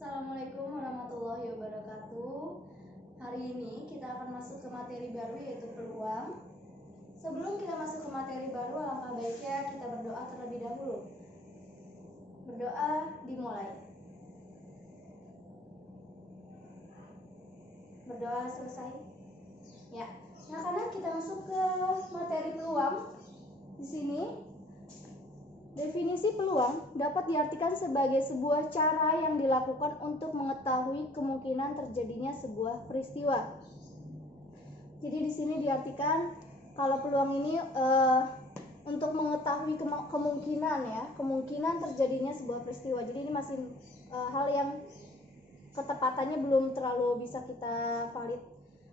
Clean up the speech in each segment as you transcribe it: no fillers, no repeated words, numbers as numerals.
Assalamualaikum warahmatullahi wabarakatuh. Hari ini kita akan masuk ke materi baru, yaitu peluang. Sebelum kita masuk ke materi baru, alangkah baiknya kita berdoa terlebih dahulu. Berdoa dimulai. Berdoa selesai. Ya. Nah, karena kita masuk ke materi peluang, di sini definisi peluang dapat diartikan sebagai sebuah cara yang dilakukan untuk mengetahui kemungkinan terjadinya sebuah peristiwa. Jadi di sini diartikan kalau peluang ini untuk mengetahui kemungkinan terjadinya sebuah peristiwa. Jadi ini masih hal yang ketepatannya belum terlalu bisa kita valid.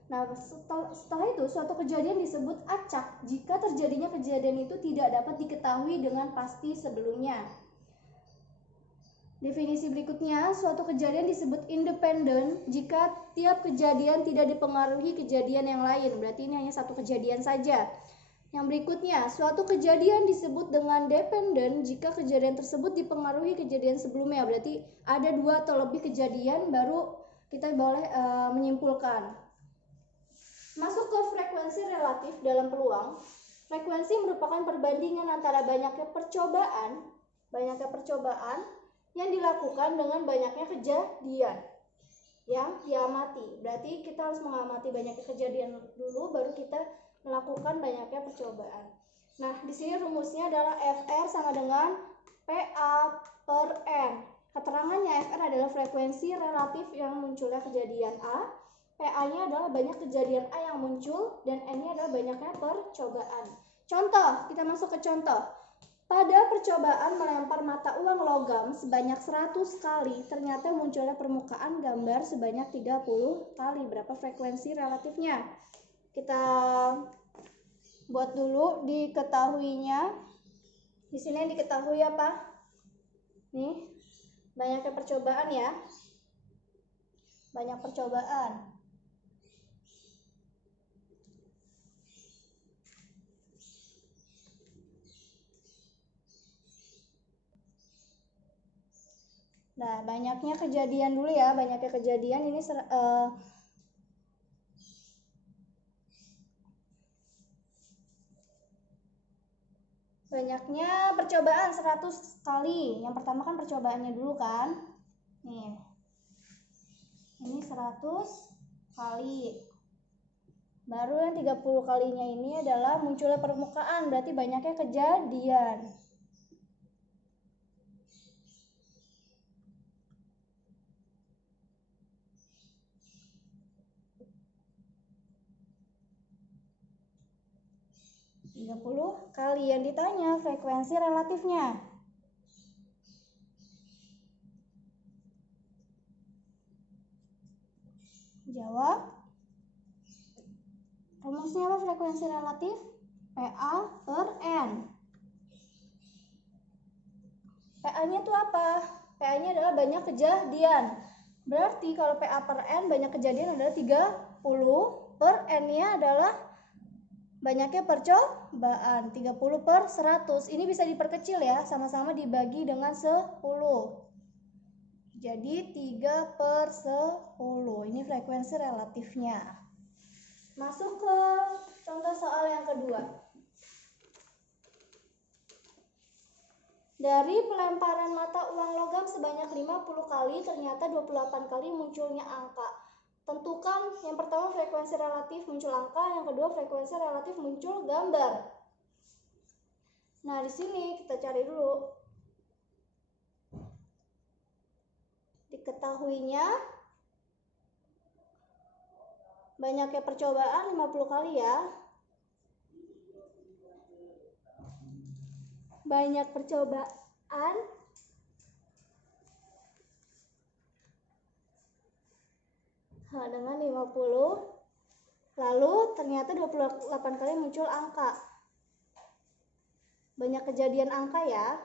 Nah, setelah itu suatu kejadian disebut acak jika terjadinya kejadian itu tidak dapat diketahui dengan pasti sebelumnya. Definisi berikutnya, suatu kejadian disebut independen jika tiap kejadian tidak dipengaruhi kejadian yang lain. Berarti ini hanya satu kejadian saja. Yang berikutnya, suatu kejadian disebut dengan dependen jika kejadian tersebut dipengaruhi kejadian sebelumnya. Berarti ada dua atau lebih kejadian baru kita boleh menyimpulkan. Masuk ke frekuensi relatif dalam peluang. Frekuensi merupakan perbandingan antara banyaknya percobaan yang dilakukan dengan banyaknya kejadian yang diamati. Berarti kita harus mengamati banyaknya kejadian dulu, baru kita melakukan banyaknya percobaan. Nah, di sini rumusnya adalah FR sama dengan PA per N. Keterangannya, FR adalah frekuensi relatif yang munculnya kejadian A, PA-nya adalah banyak kejadian A yang muncul, dan N-nya adalah banyaknya percobaan. Contoh, kita masuk ke contoh. Pada percobaan melempar mata uang logam sebanyak 100 kali, ternyata munculnya permukaan gambar sebanyak 30 kali. Berapa frekuensi relatifnya? Kita buat dulu diketahuinya. Di sini yang diketahui apa? Nih, banyaknya percobaan ya. Banyak percobaan. Nah, banyaknya kejadian dulu ya, banyaknya kejadian ini banyaknya percobaan 100 kali. Yang pertama kan percobaannya dulu kan. Nih. Ini 100 kali. Baru yang 30 kalinya ini adalah munculnya permukaan, berarti banyaknya kejadian. Kali yang ditanya frekuensi relatifnya. Jawab. Rumusnya apa frekuensi relatif? PA per N. PA-nya itu apa? PA-nya adalah banyak kejadian. Berarti kalau PA per N banyak kejadian adalah 30, per N-nya adalah banyaknya percobaan. 30 per 100. Ini bisa diperkecil ya, sama-sama dibagi dengan 10. Jadi 3 per 10. Ini frekuensi relatifnya. Masuk ke contoh soal yang kedua. Dari pelemparan mata uang logam sebanyak 50 kali, ternyata 28 kali munculnya angka. Tentukan yang pertama frekuensi relatif muncul angka, yang kedua frekuensi relatif muncul gambar. Nah, di sini kita cari dulu. Diketahuinya banyaknya percobaan 50 kali ya. Banyak percobaan dengan 50. Lalu ternyata 28 kali muncul angka. Banyak kejadian angka ya.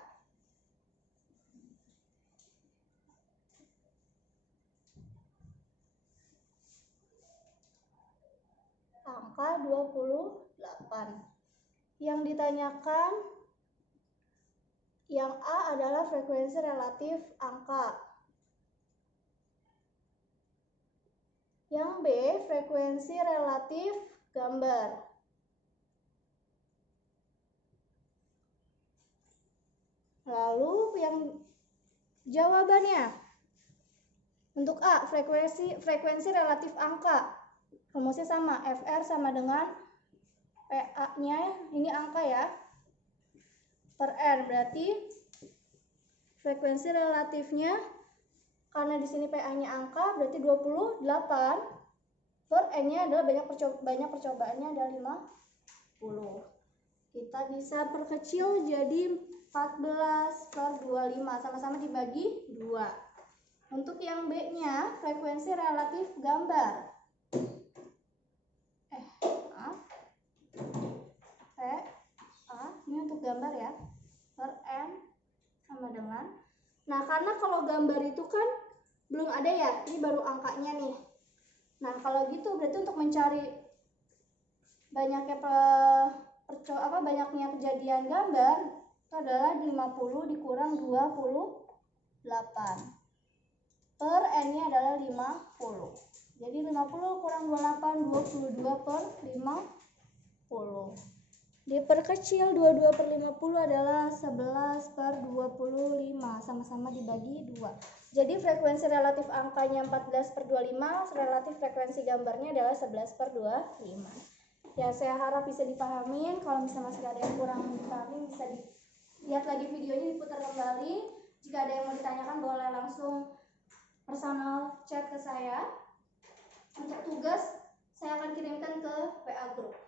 Angka 28. Yang ditanyakan yang A adalah frekuensi relatif angka. Yang B, frekuensi relatif gambar. Lalu yang jawabannya untuk A, frekuensi relatif angka. Rumusnya sama, FR sama dengan PA-nya, ini angka ya, per N. Berarti frekuensi relatifnya, karena di sini PA-nya angka, berarti 28 per N-nya adalah banyak percobaannya ada 50. Kita bisa perkecil jadi 14 per 25, sama-sama dibagi 2. Untuk yang B-nya, frekuensi relatif gambar. Ini untuk gambar ya, per N sama dengan. Nah, karena kalau gambar itu kan belum ada ya, ini baru angkanya nih. Nah, kalau gitu berarti untuk mencari banyaknya banyaknya kejadian gambar itu adalah 50 dikurang 28. Per N-nya adalah 50. Jadi 50 kurang 28, 22 per 50. Diperkecil 22 per 50 adalah 11 per 25. Sama-sama dibagi 2. Jadi frekuensi relatif angkanya 14 per 25, relatif frekuensi gambarnya adalah 11 per 25. Ya, saya harap bisa dipahami. Kalau misalnya masih ada yang kurang dipahami, bisa dilihat lagi videonya, diputar kembali. Jika ada yang mau ditanyakan, boleh langsung personal chat ke saya. Untuk tugas saya akan kirimkan ke WA group.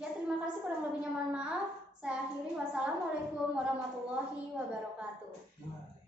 Ya, terima kasih, kurang lebihnya mohon maaf. Saya akhiri, wassalamualaikum warahmatullahi wabarakatuh.